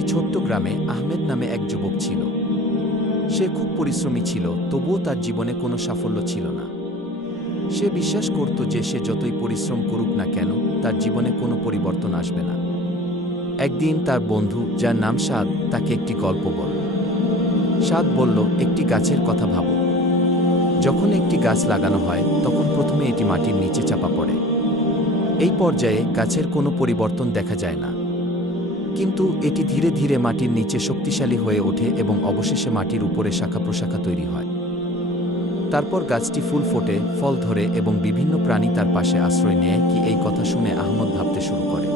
একটি ছোট্ট গ্রামে আহমেদ নামে এক যুবক ছিল। সে খুব পরিশ্রমী ছিল, তবুও তার জীবনে কোনো সাফল্য ছিল না। সে বিশ্বাস করত যে সে যতই পরিশ্রম করুক না কেন, তার জীবনে কোনো পরিবর্তন আসবে না। একদিন তার বন্ধু, যার নাম সাদ, তাকে একটি গল্প বলল। সাদ বলল, একটি গাছের কথা ভাবো। যখন একটি গাছ লাগানো হয়, তখন প্রথমে এটি মাটির নিচে চাপা পড়ে। এই পর্যায়ে গাছের কোনো পরিবর্তন দেখা যায় না, কিন্তু এটি ধীরে ধীরে মাটির নিচে শক্তিশালী হয়ে ওঠে এবং অবশেষে মাটির উপরে শাখা প্রশাখা তৈরি হয়। তারপর গাছটি ফুল ফোটে, ফল ধরে এবং বিভিন্ন প্রাণী তার পাশে আশ্রয় নেয়। এই কথা শুনে আহমদ ভাবতে শুরু করে।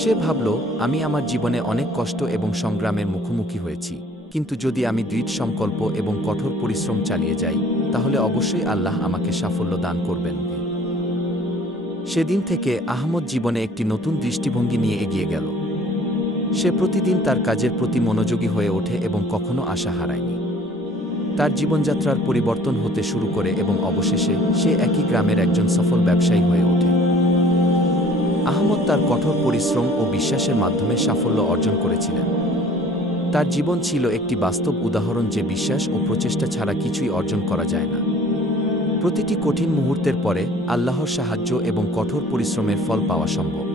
সে ভাবল, আমি আমার জীবনে অনেক কষ্ট এবং সংগ্রামের মুখোমুখি হয়েছি, কিন্তু যদি আমি দৃঢ় সংকল্প এবং কঠোর পরিশ্রম চালিয়ে যাই, তাহলে অবশ্যই আল্লাহ আমাকে সাফল্য দান করবেন। সেদিন থেকে আহমদ জীবনে একটি নতুন দৃষ্টিভঙ্গি নিয়ে এগিয়ে গেল। সে প্রতিদিন তার কাজের প্রতি মনোযোগী হয়ে ওঠে এবং কখনো আশা হারায়নি। তার জীবনযাত্রার পরিবর্তন হতে শুরু করে এবং অবশেষে সে একই গ্রামের একজন সফল ব্যবসায়ী হয়ে ওঠে। আহমদ তার কঠোর পরিশ্রম ও বিশ্বাসের মাধ্যমে সাফল্য অর্জন করেছিলেন। তার জীবন ছিল একটি বাস্তব উদাহরণ যে বিশ্বাস ও প্রচেষ্টা ছাড়া কিছুই অর্জন করা যায় না। প্রতিটি কঠিন মুহূর্তের পরে আল্লাহর সাহায্য এবং কঠোর পরিশ্রমের ফল পাওয়া সম্ভব।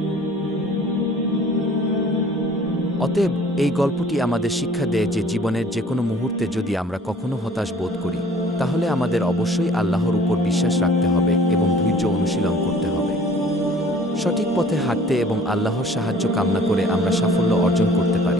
অতএব এই গল্পটি আমাদের শিক্ষা দেয় যে জীবনের যে কোনো মুহূর্তে যদি আমরা কখনো হতাশ বোধ করি, তাহলে আমাদের অবশ্যই আল্লাহর উপর বিশ্বাস রাখতে হবে এবং ধৈর্য অনুশীলন করতে হবে। সঠিক পথে হাঁটতে এবং আল্লাহর সাহায্য কামনা করে আমরা সাফল্য অর্জন করতে পারি।